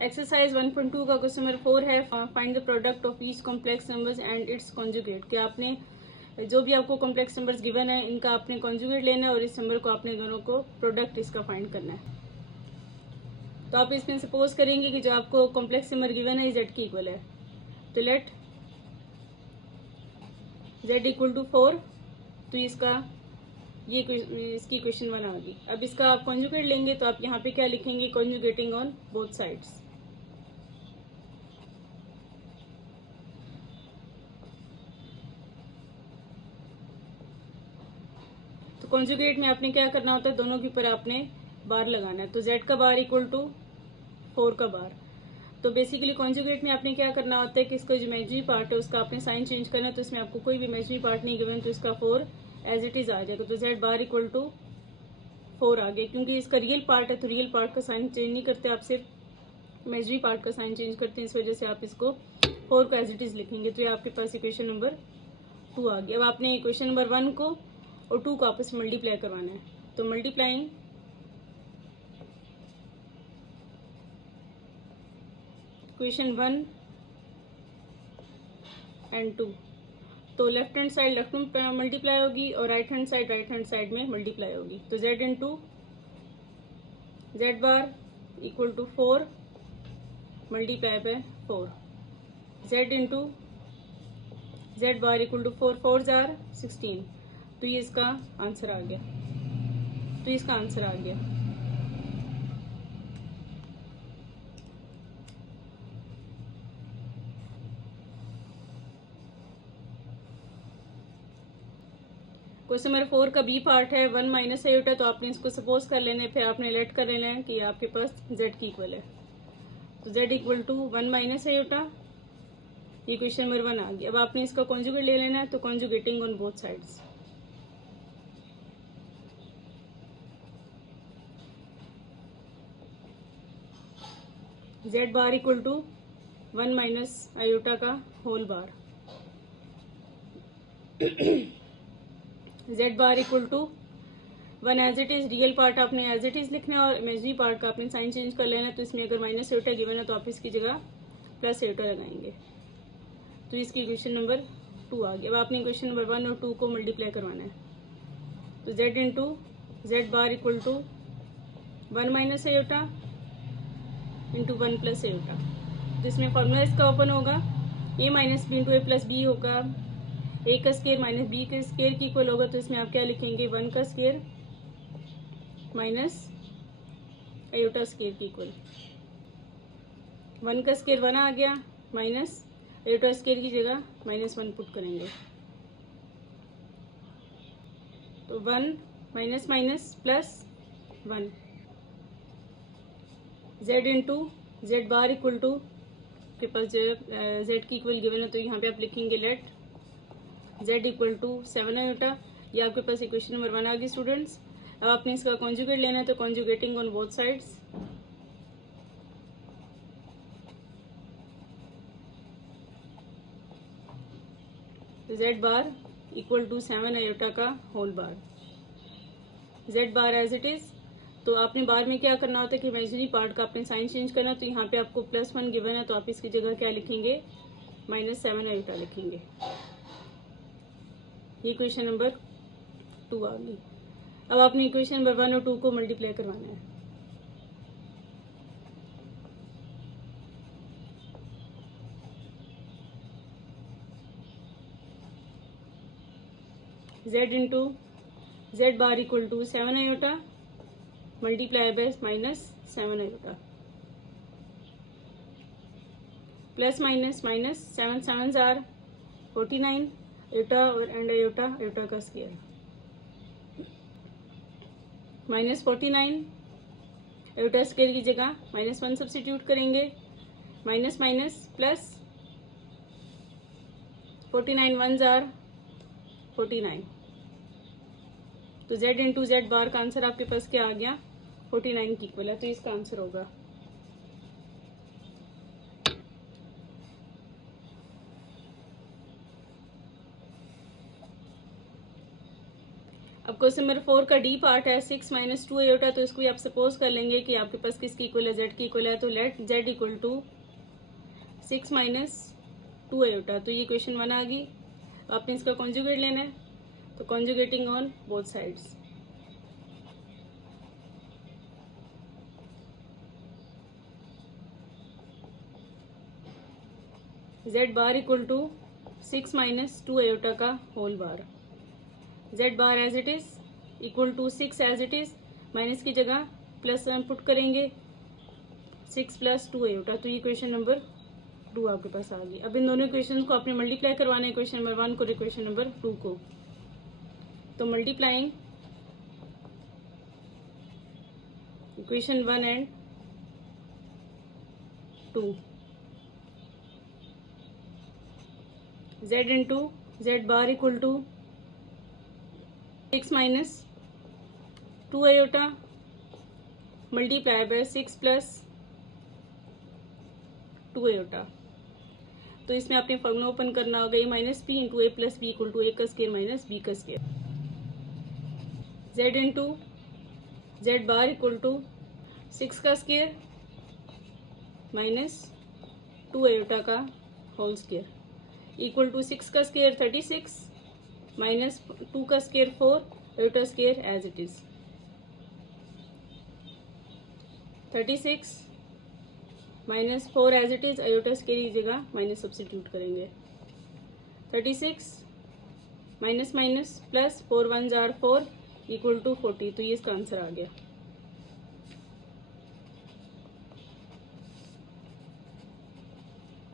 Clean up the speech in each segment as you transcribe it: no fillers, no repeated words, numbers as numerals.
Exercise 1.2 का question number 4 है, find the product of each complex numbers and it's conjugate. कि आपने जो भी आपको कॉम्प्लेक्स नंबर्स गिवन है इनका आपने कॉन्जुगेट लेना है और इस नंबर को आपने दोनों को प्रोडक्ट इसका फाइंड करना है। तो आप इसमें सपोज करेंगे कि जो आपको कॉम्प्लेक्स नंबर गिवन है जेड की इक्वल है, तो लेट जेड इक्वल टू 4, तो इसका ये इसकी क्वेश्चन 1 आ गई। अब इसका आप कॉन्जुगेट लेंगे तो आप यहाँ पे क्या लिखेंगे, कॉन्जुगेटिंग ऑन बोथ साइड्स। तो कॉन्जुगेट में आपने क्या करना होता है, दोनों के ऊपर आपने बार लगाना है। तो z का बार इक्वल टू 4 का बार। तो बेसिकली कॉन्जुगेट में आपने क्या करना होता है कि इसका जो इमेजिनरी पार्ट है उसका आपने साइन चेंज करना है। तो इसमें आपको कोई भी इमेजिनरी पार्ट नहीं गिवन, तो इसका 4 एज इट इज आ जाएगा। तो z बार इक्वल टू 4 आ गया। क्योंकि इसका रियल पार्ट है तो रियल पार्ट का साइन चेंज नहीं करते, आप सिर्फ इमेजिनरी पार्ट का साइन चेंज करते हैं। इस वजह से आप इसको 4 को एज इट इज लिखेंगे। तो ये आपके पास इक्वेशन नंबर 2 आ गया। अब आपने इक्वेशन नंबर 1 को और 2 को आपस में मल्टीप्लाई करवाना है। तो मल्टीप्लाइंग इक्वेशन 1 एंड 2, तो लेफ्ट हैंड साइड लेफ्ट में मल्टीप्लाई होगी और राइट हैंड साइड में मल्टीप्लाई होगी। तो z into Z bar equal to 4 multiply by 4, z into Z bar equal to 4 4 जार 16। तो ये इसका आंसर आ गया। क्वेश्चन नंबर 4 का बी पार्ट है 1 माइनस आयोटा। तो आपने इसको सपोज कर लेना है, फिर आपने लेट कर लेना है कि आपके पास z की इक्वल है। तो z equal to 1 minus iota, ये क्वेश्चन नंबर 1 आ गया। अब आपने इसका कॉन्जुगेट ले लेना है। तो conjugating on both sides, z bar equal to 1 minus iota का whole bar, z bar equal to 1 as it is. Real part आपने एज इट इज लिखना है और इमेजिनरी पार्ट का आपने साइन चेंज कर लेना है। तो इसमें अगर माइनस आयोटा गिवन है तो आप इसकी जगह प्लस आयोटा लगाएंगे। तो इसकी क्वेश्चन नंबर 2 आ गया। अब आपने क्वेश्चन नंबर 1 और 2 को मल्टीप्लाई करवाना है। तो z into Z bar equal to 1 minus iota into 1 plus iota. तो इसमें फॉर्मूला इसका ओपन होगा, a minus B into A plus b होगा, a का स्केयर माइनस b के स्केयर की इक्वल होगा। तो इसमें आप क्या लिखेंगे, 1 का स्केयर माइनस आयोटा स्केयर की इक्वल। 1 का स्केयर 1 आ गया, माइनस आयोटा स्केयर की जगह -1 पुट करेंगे। तो 1 minus minus plus 1, z into Z bar equal to, के पास z की इक्वल गिवन है तो यहाँ पे आप लिखेंगे let z equal to 7 iota. ये आपके पास इक्वेशन नंबर 1 आ गई स्टूडेंट्स। अब आपने इसका कॉन्जुगेट लेना है। तो conjugating on both sides, z bar equal to 7 iota का whole bar, z bar as it is. तो आपने बार में क्या करना होता है कि इमेजिनरी पार्ट का आपने साइन चेंज करना। तो यहाँ पे आपको +1 गिवन है तो आप इसकी जगह क्या लिखेंगे, -7 आयोटा लिखेंगे। ये क्वेश्चन नंबर 2 आ गई। अब आपने इक्वेशन नंबर 1 और 2 को मल्टीप्लाई करवाना है। z into Z bar equal to 7 iota multiply by -7 iota, plus minus minus 7 7 जार 49 आयोटा और एंड आयोटा आयोटा का स्क्वायर, -49 आयोटा स्क्वायर की जगह -1 सब्स्टिट्यूट करेंगे, माइनस माइनस प्लस 49 1 जार 49। तो z इंटू जेड बार का आंसर आपके पास क्या आ गया, 49 की इक्वल है। तो इसका आंसर होगा। अब क्वेश्चन नंबर 4 का डी पार्ट है 6 माइनस 2 आयोटा। तो इसको भी आप सपोज कर लेंगे कि आपके पास किसकी इक्वल है, जेड की इक्वल है। तो let z equal to 6 minus 2 iota. तो ये क्वेश्चन 1 आ गई। आपने इसका कॉन्जुगेट लेना है, तो conjugating on both sides. Z bar equal to 6 minus 2 iota का whole bar. Z bar as it is equal to 6 as it is, minus की जगह प्लस पुट करेंगे 6 प्लस 2 आयोटा। तो ये क्वेश्चन नंबर 2 आपके पास आ गई। अब इन दोनों इक्वेशन को आपने मल्टीप्लाई करवाना है, इक्वेशन नंबर 1 को और इक्वेशन नंबर 2 को। तो multiplying equation 1 and 2, z into Z bar equal to 6 minus 2 iota multiply by 6 plus 2 iota. तो इसमें आपने फॉर्मूला ओपन करना होगा, A minus B into A plus B equal to A का स्केयर माइनस बी का square. Z into Z bar equal to 6 का square minus 2 iota का whole square equal to 6 का स्केयर 36 माइनस 2 का square 4 iota square as it is. 36 minus 4 as it is, iota square की जगह minus substitute करेंगे। 36 minus minus plus 4 1 जार 4 equal to 40। तो ये इसका आंसर आ गया।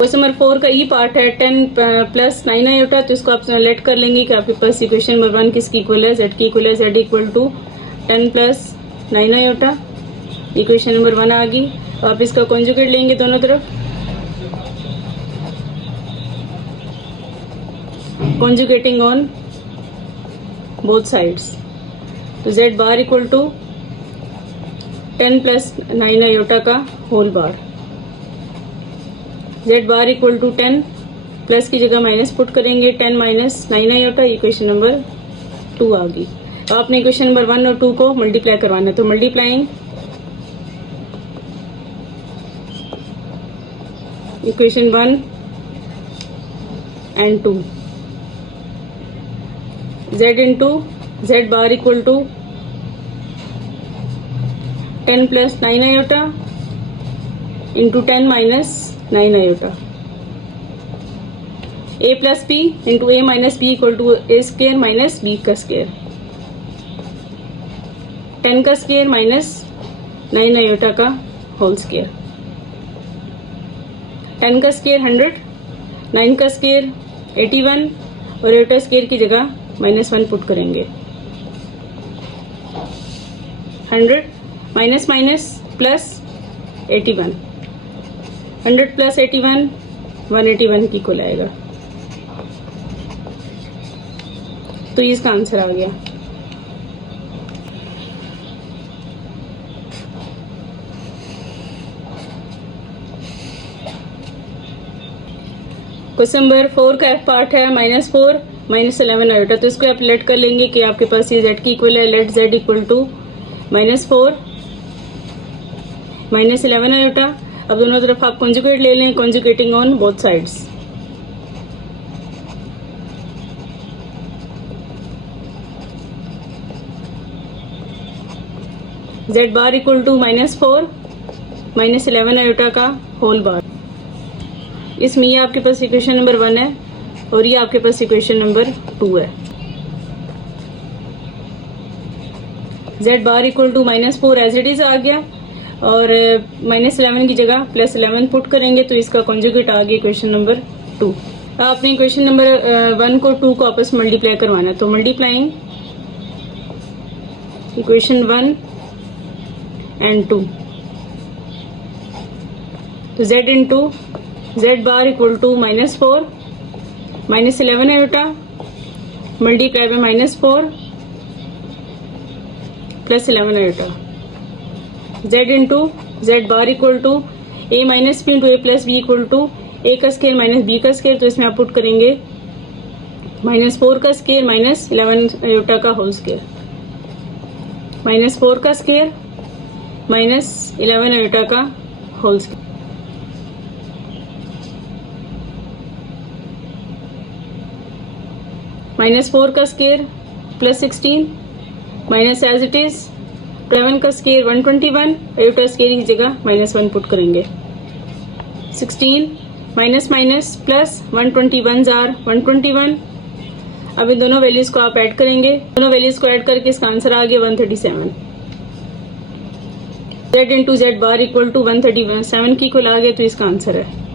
क्वेश्चन नंबर 4 का ई पार्ट है 10 प्लस 9 आयोटा। तो इसको आप लेट कर लेंगे कि आपके पास इक्वेशन नंबर 1 किसकी इक्वल है, जेड की इक्वल है। Z equal to 10 plus 9 iota, equation number 1 आ गई। आप इसका कॉन्जुगेट लेंगे दोनों तरफ, कॉन्जुगेटिंग ऑन बोथ साइड्स। तो Z bar equal to 10 plus 9 iota का whole bar. Z bar equal to 10 plus की जगह माइनस पुट करेंगे 10 माइनस 9 आयोटा, इक्वेशन नंबर 2 आ गई। अब आपने इक्वेशन नंबर 1 और 2 को मल्टीप्लाई करवाना है। तो multiplying equation 1 and 2, z into Z bar equal to 10 plus 9 iota into 10 minus 9 iota. A plus b into a minus b equal to a square minus B का स्केयर। 10 का square minus 9 iota का whole square. 10 का square 100, 9 का square 81 और iota square की जगह -1 put करेंगे। 100 minus minus plus 81, 100 plus 81 181 की इक्वल आएगा। तो ये इसका आंसर आ गया। क्वेश्चन नंबर 4 का एफ पार्ट है -4 माइनस 11 आयोटा। तो इसको आप लेट कर लेंगे कि आपके पास ये जेड की इक्वल है। Let z equal to -4 minus 11 iota. अब दोनों तरफ आप कॉन्जुगेट ले लें, conjugating on both sides. Z bar equal to -4 minus 11 iota का होल बार। इसमें ये आपके पास इक्वेशन नंबर 1 है और ये आपके पास इक्वेशन नंबर 2 है। Z bar equal to -4 as it is आ गया और -11 की जगह +11 पुट करेंगे तो इसका कॉन्जुगेट आ गया इक्वेशन नंबर 2। आपने इक्वेशन नंबर 1 को 2 को आपस में मल्टीप्लाई करवाना है। तो मल्टीप्लाइंग इक्वेशन 1 एंड 2, तो Z into Z bar equal to -4 minus 11 iota multiply by -4 plus 11 iota. Z into Z bar equal to A minus B into A plus B equal to A का square minus B का square. तो इसमें आप put करेंगे -4 का square minus 11 iota का whole square. -4 का square -11 iota का होल स्क्वायर। -4 का square +16 minus as it is 11 का स्क्वायर 121 आयोटा स्क्वायर की जगह -1 पुट करेंगे। 16 माइनस माइनस प्लस 121 जार 121। अब इन दोनों वैल्यूज को आप ऐड करेंगे, दोनों वैल्यूज को ऐड करके इसका आंसर आ गया 137। z into Z bar equal to 137 की इक्वल आ गया, तो इसका आंसर है